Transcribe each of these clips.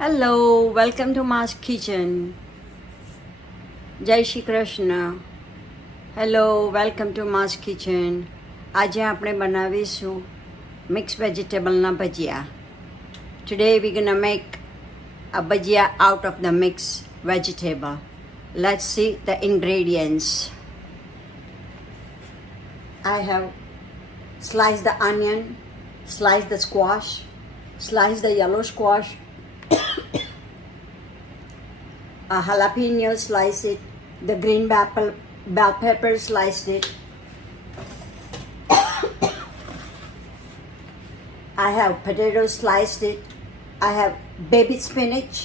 Hello, welcome to Ma's Kitchen. Jai Shri Krishna. Hello, welcome to Ma's Kitchen. આજે આપણે બનાવીશું મિક્સ વેજીટેબલના ભજીયા. Today we're gonna make a bhajia out of the mixed vegetable. Let's see the ingredients. I have sliced the onion, sliced the squash, sliced the yellow squash, a jalapeno, slice it, the green bell pepper, sliced it. I have potatoes, sliced it. I have baby spinach.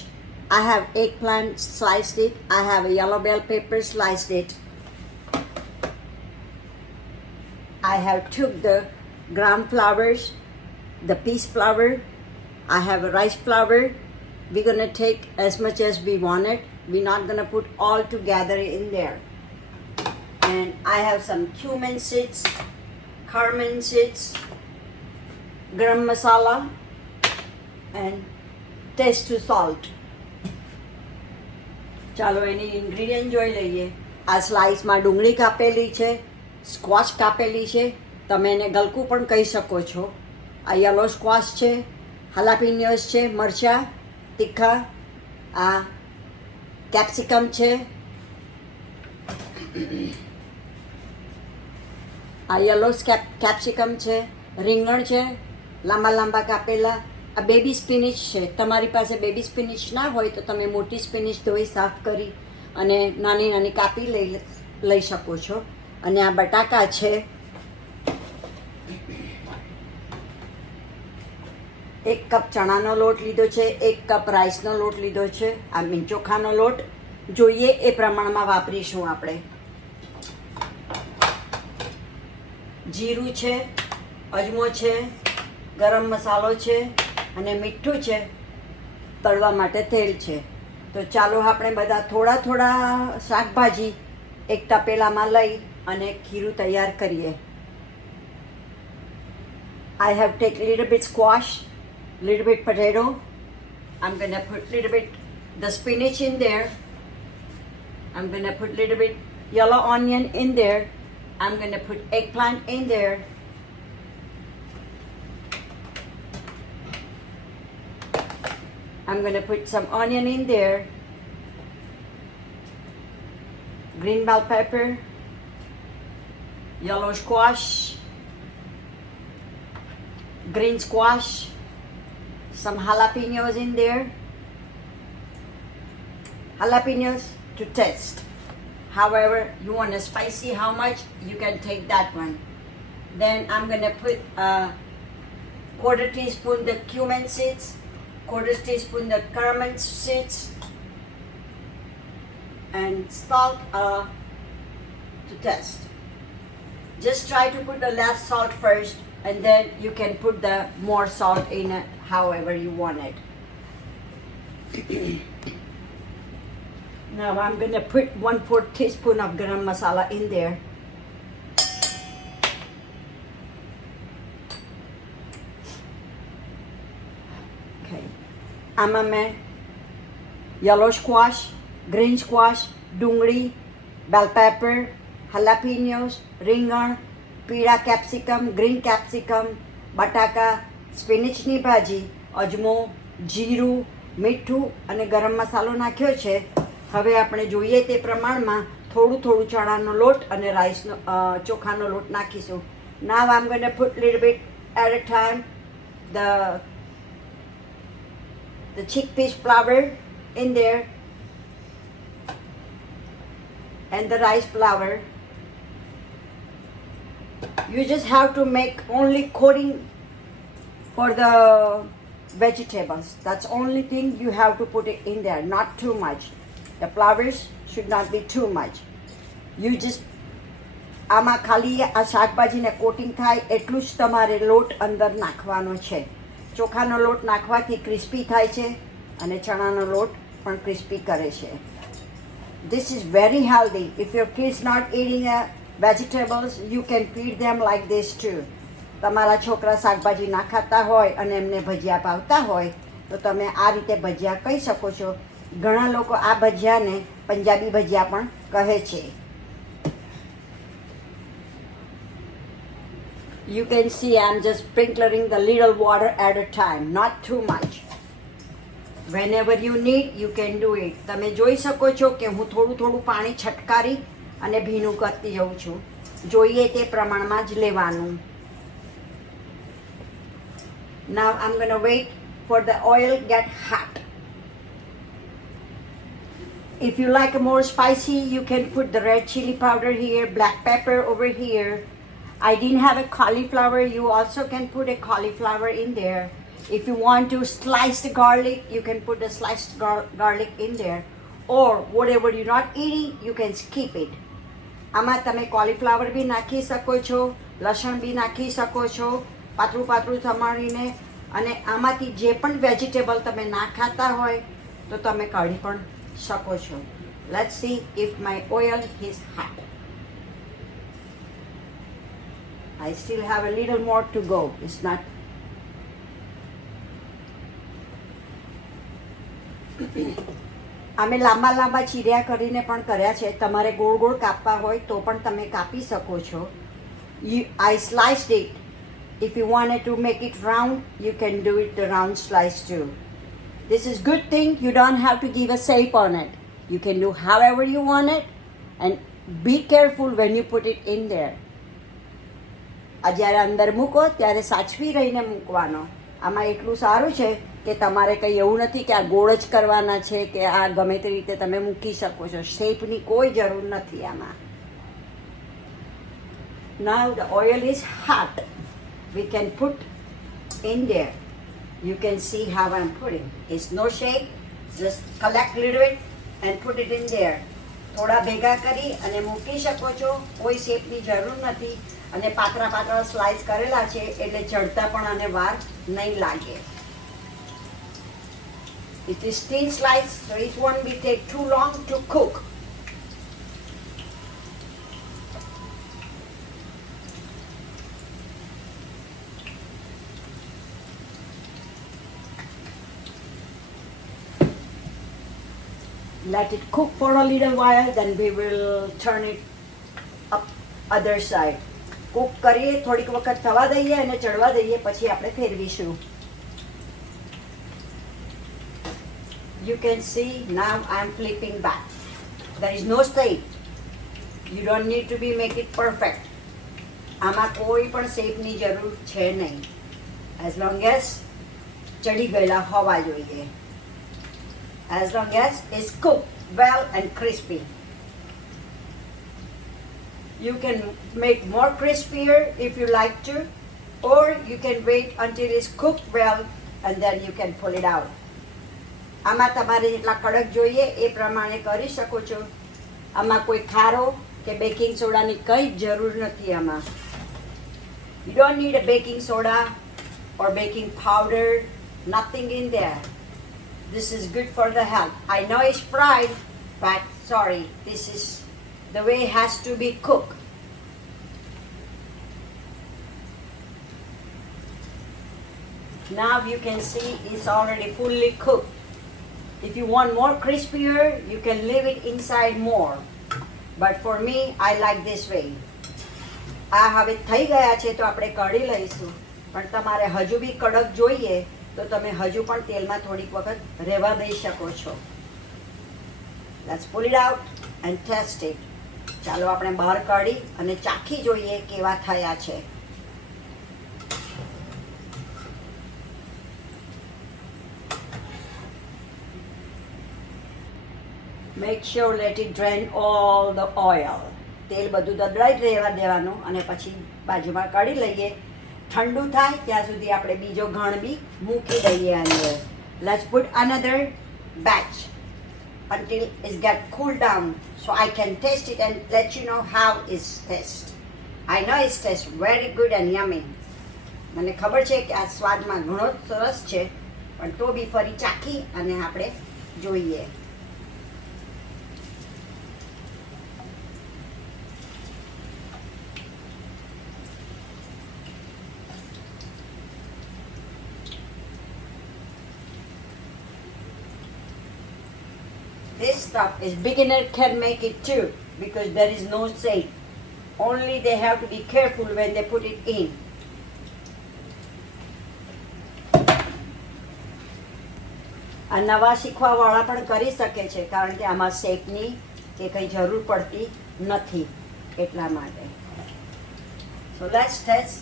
I have eggplant, sliced it. I have a yellow bell pepper, sliced it. I have took the gram flours, the peas flour. I have a rice flour. We're gonna take as much as we want it. We're not gonna put all together in there. And I have some cumin seeds, cardamom seeds, garam masala, and taste to salt. ચાલો એની ઇન્ગ્રીડિયન્ટ જોઈ લઈએ. આ સ્લાઇસમાં ડુંગળી કાપેલી છે, સ્ક્વોશ કાપેલી છે, તમે એને ગલકું પણ કહી શકો છો. આ યલો સ્ક્વોશ છે, હાલાપિનિયોસ છે, મરચાં તીખા, આ કેપ્સિકમ છે, આ યલો કેપ્સિકમ છે, રીંગણ છે લાંબા લાંબા કાપેલા, આ બેબી સ્પિનિચ છે. તમારી પાસે બેબી સ્પિનિચ ના હોય તો તમે મોટી સ્પિનિચ ધોઈ સાફ કરી અને નાની નાની કાપી લઈ શકો છો. અને આ બટાકા છે, 1 કપ ચણાનો લોટ લીધો છે, 1 કપ રાઈસનો લોટ લીધો છે. આ ચોખાનો લોટ જોઈએ એ પ્રમાણમાં વાપરીશું આપણે. જીરું છે, અજમો છે, ગરમ મસાલો છે અને મીઠું છે, તળવા માટે તેલ છે. તો ચાલો આપણે બધા થોડા થોડા શાકભાજી એક તપેલામાં લઈ અને ખીરું તૈયાર કરીએ. I have taken little bit squash, little bit potato. I'm gonna put little bit the spinach in there. I'm gonna put little bit yellow onion in there. I'm gonna put eggplant in there. I'm gonna put some onion in there. Green bell pepper, yellow squash, green squash, some jalapenos in there. Jalapenos to taste. However, you want a spicy, how much, you can take that one. Then I'm gonna put a 1/4 teaspoon the cumin seeds, 1/4 teaspoon the cardamom seeds, and salt to taste. Just try to put the less salt first, and then you can put the more salt in it however you want it. Now I'm going to put 1/4 teaspoon of garam masala in there. Okay. આમાં મેં yellow squash, green squash, ડુંગળી, bell pepper, jalapenos, રીંગણ, પીળા capsicum, green capsicum, બટાકા, સ્પિનિચની ભાજી, અજમો, જીરું, મીઠું અને ગરમ મસાલો નાખ્યો છે. હવે આપણે જોઈએ તે પ્રમાણમાં થોડું થોડું ચણાનો લોટ અને રાઈસનો ચોખાનો લોટ નાખીશું. Now I'm going to put little bit at a time the chickpeas flour in there and the rice flour. You just have to make only coating for the vegetables. That's only thing you have to put it in there, not too much. The flours should not be too much. You just આમાં ખાલી આ શાકભાજીને કોટિંગ થાય એટલું જ તમારે લોટ અંદર નાખવાનો છે. ચોખાનો લોટ નાખવાથી ક્રિસ્પી થાય છે અને ચણાનો લોટ પણ ક્રિસ્પી કરે છે. This is very healthy. If your kids not eating vegetables, you can feed them like this too. તમારા છોકરા શાકભાજી ના ખાતા હોય અને એમને ભજીયા ભાવતા હોય તો તમે આ રીતે ભજીયા કહી શકો છો. ઘણા લોકો આ ભજીયાને પંજાબી ભજીયા પણ કહે છે. You can see I'm just sprinkling the little water at a time, not too much. Whenever you need, you can do it. તમે જોઈ શકો છો કે હું થોડું થોડું પાણી છટકારી અને ભીનું કરતી જાઉં છું. જોઈએ તે પ્રમાણમાં જ લેવાનું. Now I'm going to wait for the oil get hot. If you like more spicy, you can put the red chili powder here, black pepper over here. I didn't have a cauliflower. You also can put a cauliflower in there. If you want to slice the garlic, you can put the sliced garlic in there. Or whatever you're not eating, you can skip it. આમાં તમે કોલીફ્લાવર બી નાખી શકો છો, લસણ બી નાખી શકો છો, પાતળું પાતળું સમારીને. અને આમાંથી જે પણ વેજીટેબલ તમે ના ખાતા હોય તો તમે કાઢી પણ શકો છો. Let's see if my oil is hot. I still have a little more to go. It's not. અમે લાંબા લાંબા ચીર્યા કરીને પણ કર્યા છે. તમારે ગોળ ગોળ કાપવા હોય તો પણ તમે કાપી શકો છો. I sliced it. If you wanted to make it round, you can do it the round slice too. This is good thing. You don't have to give a shape on it. You can do however you want it, and be careful when you put it in there. જ્યારે અંદર મૂકો ત્યારે સાચવી રહીને મૂકવાનો. આમાં એટલું સારું છે કે તમારે કંઈ એવું નથી કે આ ગોળ જ કરવાના છે કે આ ગમે તે રીતે તમે મૂકી શકો છો. શેપની કોઈ જરૂર નથી આમાં. Now the oil is hot. We can put in there. You can see how I'm putting. It's no shape. Just collect a little bit and put it in there. થોડા ભેગા કરી અને મૂકી શકો છો. કોઈ શેપની જરૂર નથી. અને પાતળા પાતળા સ્લાઇસ કરેલા છે એટલે ચડતા પણ આને વાર નહીં લાગે. It is thin slice, so it won't be take too long to cook. Let it cook for a little while, then we will turn it up other side. Cook કરીએ, થોડીક વખત થવા દઈએ અને ચડવા દઈએ, પછી આપણે ફેરવીશું. You can see now I'm flipping back. There is no shape. You don't need to be make it perfect. આમાં કોઈ પણ શેપની જરૂર છે નહીં. As long as ચડી ગયેલા હોવા જોઈએ. As long as it's cooked well and crispy. You can make more crispier if you like to, or you can wait until it's cooked well and then you can pull it out. આમાં તમારે જેટલા કડક જોઈએ એ પ્રમાણે કરી શકો છો. આમાં કોઈ ખારો કે બેકિંગ સોડાની કંઈ જરૂર નથી આમાં. You don't need a baking soda or baking powder, nothing in there. This is good for the health. I know it's fried, but sorry, this is the way it has to be cooked. Now you can see it's already fully cooked. If you want more crispier, you can leave it inside more. But for me, I like this way. આ હવે થઈ ગયા છે તો આપણે કાઢી લઈશું. પણ તમારે હજુ બી કડક જોઈએ તો તમે હજુ પણ તેલમાં થોડીક વખત રહેવા દઈ શકો છો. Let's pull it out and test it. ચાલો આપણે બહાર કાઢી અને ચાખી જોઈએ કેવા થયા છે. Make sure let it drain all the oil. તેલ બધું દળાઈ રહેવા દેવાનું અને પછી બાજુમાં કાઢી લઈએ. ઠંડુ થાય ત્યાં સુધી આપણે બીજો ઘણ બી મૂકી દઈએ અંદર. Let's put another batch until it get cooled down so I can taste it and let you know how it's taste. I know it's taste very good and yummy. મને ખબર છે કે આ સ્વાદમાં ઘણો સરસ છે, પણ તો બી ફરી ચાખી અને આપણે જોઈએ. stuff. Is beginner can make it too because there is no shape. Only they have to be careful when they put it in. આ નવા શીખવાવાળા પણ કરી શકે છે કારણ કે આમાં શેપની કે કંઈ જરૂર પડતી નથી એટલા માટે. So let's test.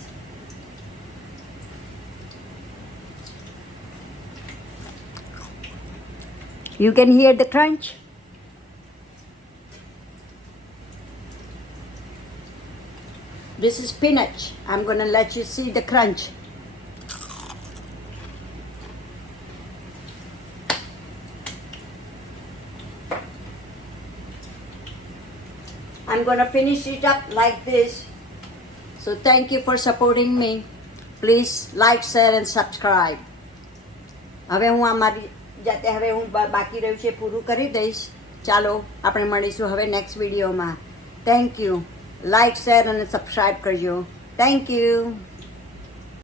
You can hear the crunch. This is spinach. I'm going to let you see the crunch. I'm going to finish it up like this. So thank you for supporting me. Please like, share and subscribe. હવે હું આ મારી જાતે હવે હું બાકી રહ્યું છે પૂરું કરી દઈશ. ચાલો આપણે મળીશું હવે નેક્સ્ટ વિડીયોમાં. Thank you. લાઇક શેર અને સબસ્ક્રાઈબ કરજો. Thank you.